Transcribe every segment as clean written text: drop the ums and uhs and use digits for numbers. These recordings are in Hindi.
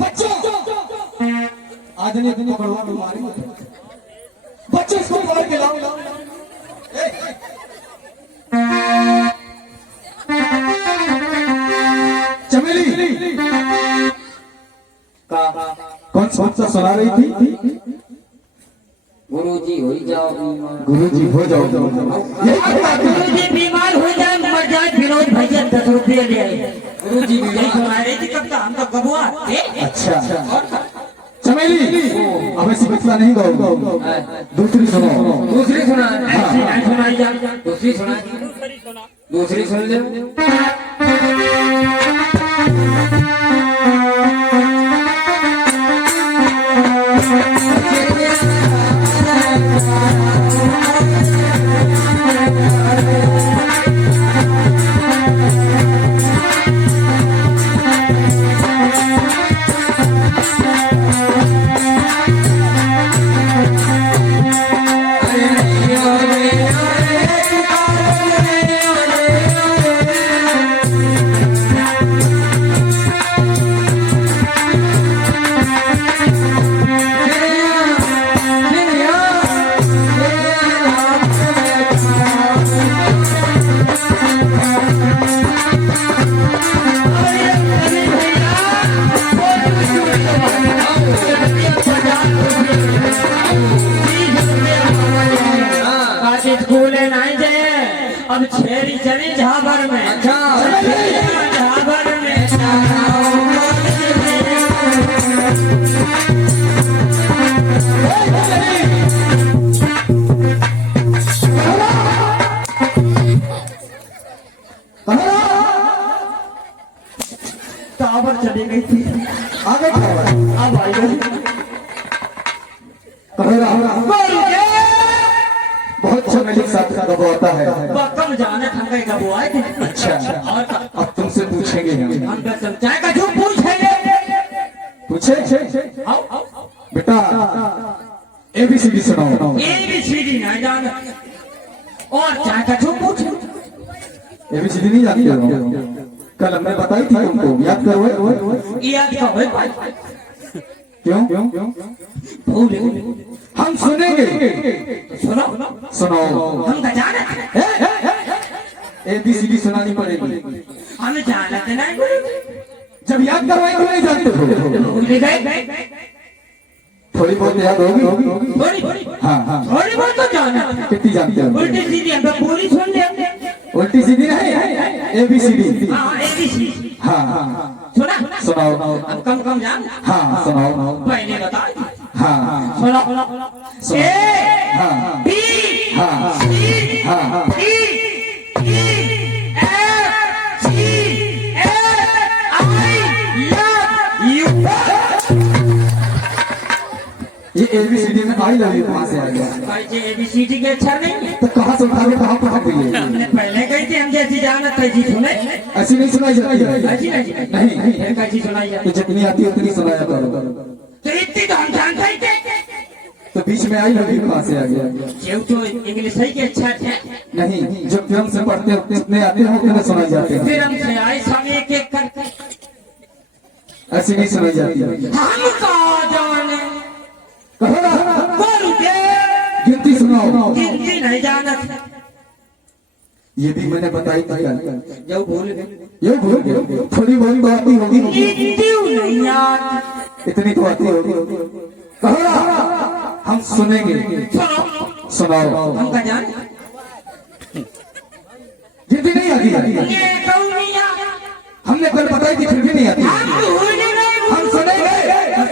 बच्चों आज नहीं पकड़वा तुम्हारी बच्चों इसको पकड़ के लाओ। चमेली कौन सा सुना रही थी? गुरुजी हो जाओ, गुरुजी हो जाओ। गुरुजी बीमार हो जाए मर जाए विनोद भैया 10 रुपये ले आए। गुरुजी यही सुना रही थी कब तक हम तो गबुआ। अच्छा चमेली अब ऐसी बचला नहीं गाओ, दूसरी सुनो। दूसरी सुना सुनाई जा, दूसरी सुना, दूसरी सुन ले। अब छेरी चली झाबर में, झाबर में टावर चली गई थी। आगे अब आई गई। बहुत चमेली साथ का दबाता है। कम जाने थंगे गबुआए थे। अच्छा अब तुमसे पूछेंगे हम चाय का झूठ पूछेंगे। पूछे बेटा ABCD सुनाओ। ABCD नहीं जाना और चाय का झूठ पूछे। ABCD नहीं जानते हो? कल हमने बताई थी तुमको, याद करो। याद करो क्यों? हम सुनेंगे। सुनो सुनाओ। हम तो जाने ABCD सुनानी पड़ेगी। हमें जाना तो नहीं। जब याद करवाए तो नहीं जानते हो। भूल गए। थोड़ी बहुत याद होगी। हाँ थोड़ी बहुत तो जाना। कितनी जानते हो? उल्टी सीधी हम तो पूरी सुन ले। उल्टी सीधी नहीं, ABCD। ABCD। हाँ सुना सुनाओ। अब कम जान। हाँ सुनाओ। पहले बताओ। हाँ सुनो। A B C D E F G H I U। ये ABCD में आई लव यू कहाँ से आ गया? भाई जी ABCD के अच्छा नहीं तो कहाँ से उठा के कहाँ पहुँच गई? हमने पहले कही थी हम जैसी जाना था जी सुने। ऐसी नहीं सुनाई जाती है। नहीं कैसी सुनाई जाती? तो जितनी आती है उतनी सुनाया करो। तो इतनी तो हम जानते ही थे। तो बीच में आई लव यू कहाँ से आ गया? जो तो इंग्लिश ही के अच्छा थे। नहीं, जो फिल्म से पढ़ते हो जितने आते हैं उतने सुनाई जाते हैं। फिर हमसे आए सब एक एक करके। ऐसी नहीं सुनाई जाती है। हम कहाँ जाने कहो ना, बोल दे। गिनती सुनाओ। गिनती नहीं जाना। ये भी मैंने बताई थी क्या? जो भूल गए। ये भूल गए। थोड़ी बहुत तो आती होगी। इतनी नहीं याद। इतनी तो आती होगी। कहो ना, हम सुनेंगे। सुनो सुनाओ। हम का जान। गिनती नहीं आती है। ये कौनिया हमने कल बताई थी फिर भी नहीं आती। हम भूल गए। हम सुनेंगे।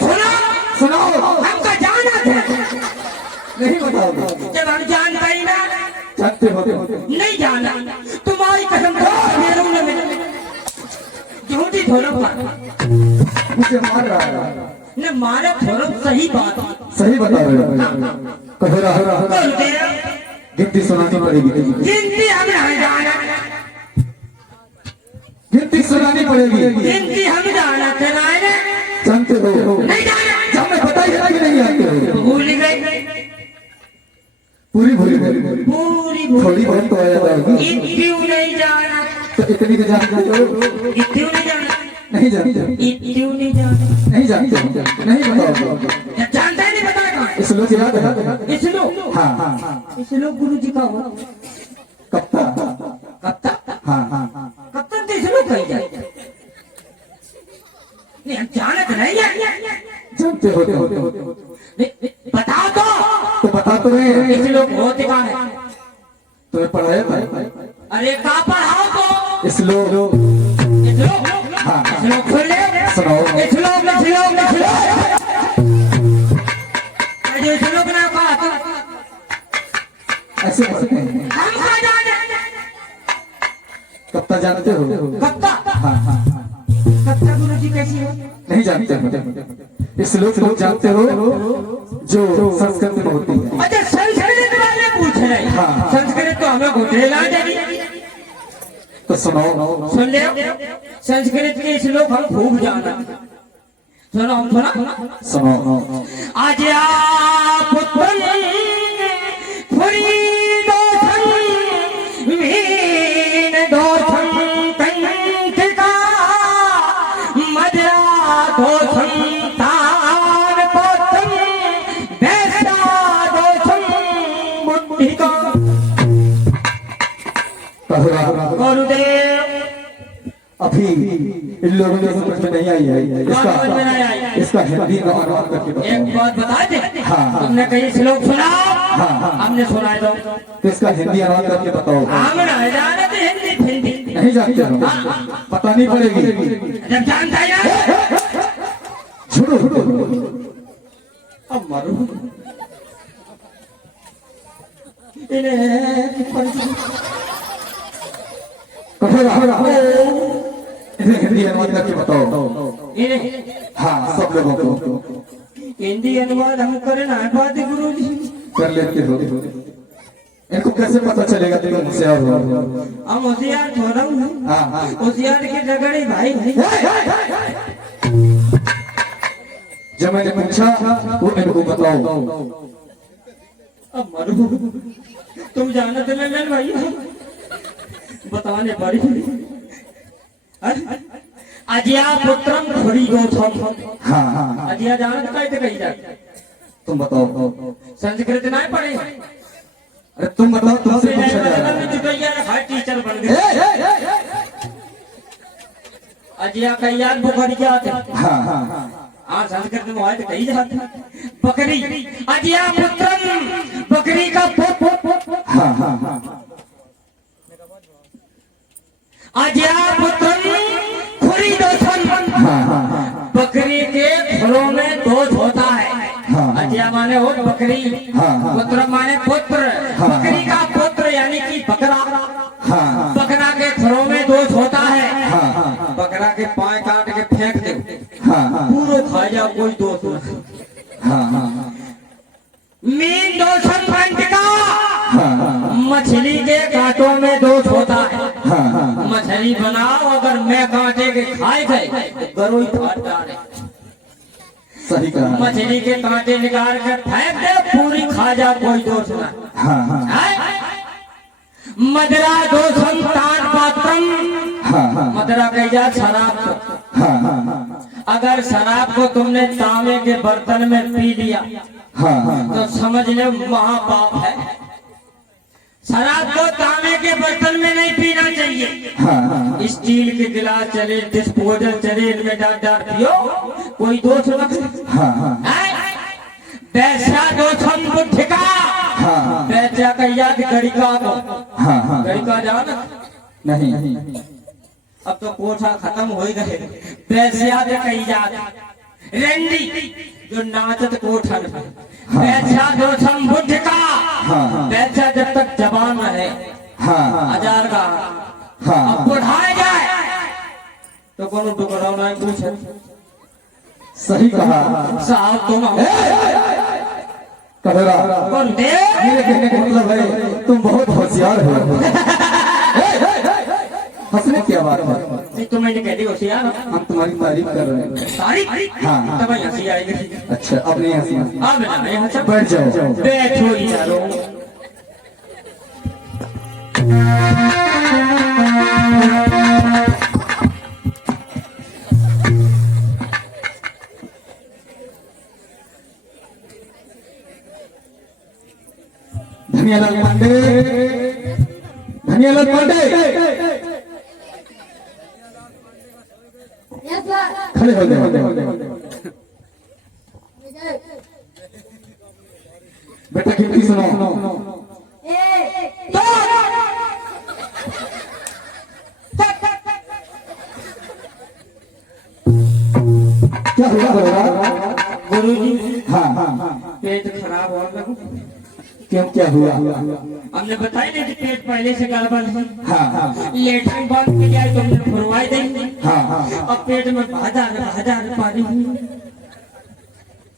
सुनो सुनाओ। हम का जाना थे। नहीं बताओगे। जब हम जान गए ना जानते हो नहीं जाना। तुम्हारी कसम मेरे ने झूठी थोड़ा मुझे मार रहा है। न मारे थोड़ा सही बात। सही बता रहे हो। कहो रहा बोल दे। गिनती सुनानी पड़ेगी। गिनती हम नहीं जाना। गिनती सुनानी पड़ेगी। गिनती हम जाना थे ना जानते हो नहीं जाना। जब मैं बताई था कि नहीं आते हो। भूल गए। पूरी भूली पूरी थोड़ी बहुत तो आया होगी। क्यों नहीं जाना? तो इतनी तो जानते हो? इतनी नहीं जानते, नहीं जानते, इतनी नहीं जानते, नहीं जानते, नहीं बताओ। जानता ही नहीं, बता कहाँ है? इस लोग याद है? इस लोग, हाँ हाँ इस लोग गुरु जी का हुआ कप्ता, कप्तान, हाँ हाँ कप्तान तो इस लोग कहीं जाए नहीं, हम जानत नहीं है। जानते होते होते बताओ तो बता तो रहे हैं। इस लोग होते कहाँ है? तुम्हें पढ़ाया था? अरे कहाँ पढ़ाओ तो इस लोग इस लोग, हाँ इस लोग सुन ले, सुनाओ। इस लोग, इस लोग, इस लोग, अरे इस लोग ने कहा तो ऐसे पढ़ते हैं। हम कहाँ जाने? कप्ता जानते हो? कप्ता, हाँ हाँ हाँ कप्ता गुरु जी कैसी हो? नहीं जानते हो। इस लोग को जानते हो जो संस्कृत में होती है। अच्छा संस्कृत वाले पूछ रहे हैं। हाँ। संस्कृत तो हमें घुटेला देगी। तो सुनाओ। सुन ले, संस्कृत के श्लोक हम खूब जाना। सुनो सुना सुनाओ। आज पुत्रन फरीदोथन वीन दोथन कंठिका मदरा दोथन तान पोथन वैसा दोथन बुद्धिका। गुरुदेव अभी इन लोगों को समझ में नहीं आई है। इसका हिंदी का अनुवाद करके एक बताओ। बात बता दे, हाँ। तुमने कहीं श्लोक सुना? हाँ। हमने सुना दो, तो इसका हिंदी अनुवाद करके बताओ। हम ना जाने तो हिंदी हिंदी नहीं जानते हो? पता नहीं पड़ेगी। जब जानता है ना छोड़ो छोड़ो अब मारो। इन्हें हिंदी अनुवाद करके बताओ। हाँ सब लोगों को हिंदी अनुवाद हम करना है बात गुरु जी। कर लेते हो। इनको कैसे पता चलेगा तुम होशियार हो? हम होशियार थोड़ा हूँ, हाँ हाँ होशियार के झगड़े भाई भाई। जब मैंने पूछा वो इनको बताओ। अब मरो, तुम जानते नहीं भाई, बताने पड़ी। अजिया पुत्रम थोड़ी गोथम। हाँ हाँ अजिया जानत कैसे कही जाए? तुम बताओ। संस्कृत नहीं पढ़े? अरे तुम बताओ, तुमसे पूछा जा रहा है। हर टीचर बन गए। अजिया कही यार बुखारी क्या आते? हाँ हाँ हाँ संस्कृत में आए तो कही जाते बकरी। अजिया पुत्रम बकरी का हाँ हाँ हाँ अजिया पुत्रम खुरी दोथन। बकरी के खुरों में दूध होता है। अजिया माने हो बकरी, पुत्र माने पुत्र। बकरी का पुत्र यानी कि बकरा। बकरा के खुरों में दूध होता है। बकरा के पाए काट के फेंक दे, पूरा खा जा, कोई दोष नहीं। मीन दोषन पंचका। मछली के कांटों में दोष होता है। मछली बनाओ, अगर मैं कांटे के खाए गए तो गरोई फाट डाले। सही कहा। मछली के कांटे निकाल कर फेंक दे, पूरी खा जा, कोई दोष नहीं। मदरा दोषम तान पात्रम। मदरा कही जा शराब को। अगर शराब को तुमने तांबे के बर्तन में पी लिया तो समझ ले महापाप है। शराब को तांबे के बर्तन में नहीं पीना चाहिए। स्टील के गिलास चले, डिस्पोजल चले, इनमें डाल पियो, कोई दोष नहीं। वैसा दोषम बुद्धिका। वैसा कही जाती गड़िका को। गड़िका जाना नहीं। अब तो कोठा खत्म हो ही गए। वैसा कही जाती रेंडी जो नाचत कोठन। वैसा दोषम बुद्धिका। वैसा जब तक जवान रहे हजार का, अब बुढ़ाए जाए तो कोनो टुकड़ा नहीं पूछे। सही कहा साहब तुम कबरा। कौन दे? मेरे कहने का मतलब है तुम बहुत होशियार हो। हंसने की बात है? नहीं तो मैंने कह दी होशियार। हम तुम्हारी तारीफ कर रहे हैं। तारीफ? हाँ। तब हंसी आएगी। अच्छा अब नहीं हंसी। अब ना यहाँ से बैठ जाओ। बैठो यारो। धनियालाल पांडे, धनियालाल पांडे खड़े हो जाए। बेटा कीर्ति सुनो। क्या हुआ गुरुजी? हाँ, पेट खराब हो गया। क्यों, क्या हुआ? हमने बताया नहीं कि पेट पहले से गड़बड़ है। हाँ, लेटरिन बंद के लिए तुमने फुरवाई देंगे। हाँ, अब पेट में हजार पानी,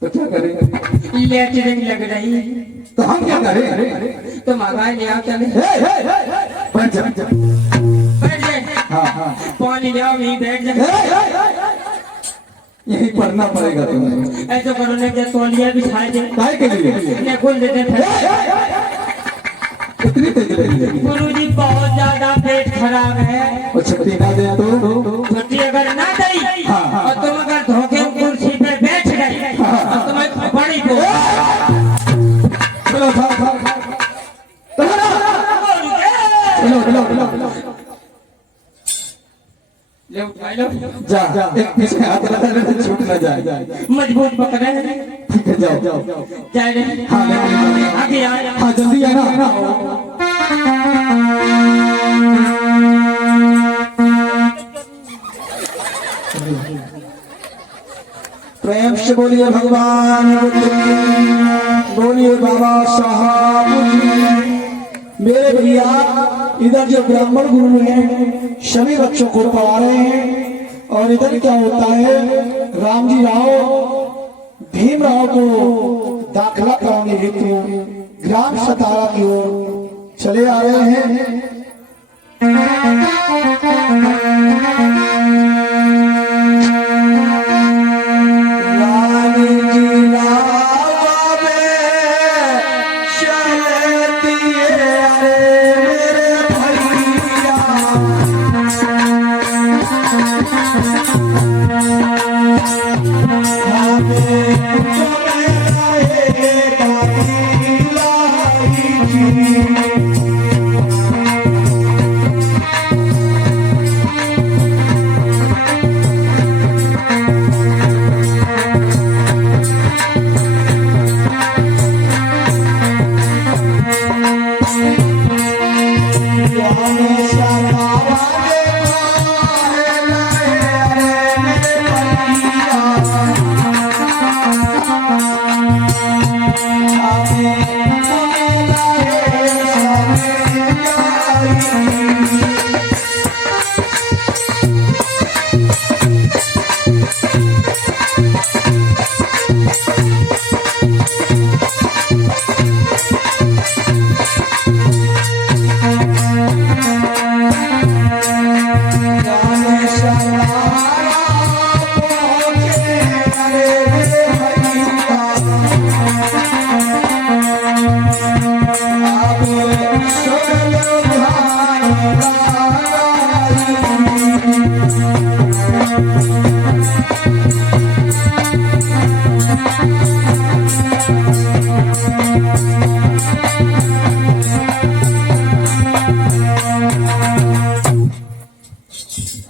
तो क्या करें? लेटरिन लग रही है। तो हम क्या करें? तो मंगाई ले आओ, चले बैठ जा। बैठ जाए। हाँ, पानी ले आओ, यहीं बैठ जाए। यही पढ़ना पड़ेगा तुम्हें। ऐसा करो ने के तौलिया बिछाए दे। काय के लिए? इतने खोल देते थे। कितनी तेजी लगी? गुरुजी बहुत ज्यादा पेट खराब है। और छुट्टी ना दे तो? छुट्टी अगर ना दी हाँ। और तुम अगर धोखे कुर्सी पे बैठ गए और तुम्हें बड़ी को चलो ले उठाई लो। जा, एक पीछे हाथ लगा ले, छूट ना जाए। मजबूत पकड़े। ठीक है, जाओ। जाए रे। हाँ, आगे आए। हाँ, जल्दी आना। प्रेम से बोलिए भगवान, बोलिए बाबा साहब जी। मेरे भैया इधर जो ब्राह्मण गुरु हैं सभी बच्चों को पढ़ा रहे हैं। और इधर क्या होता है, रामजी राव भीमराव को दाखिला कराने हेतु ग्राम सतारा की ओर चले आ रहे हैं।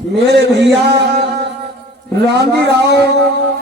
मेरे भैया रामजी राव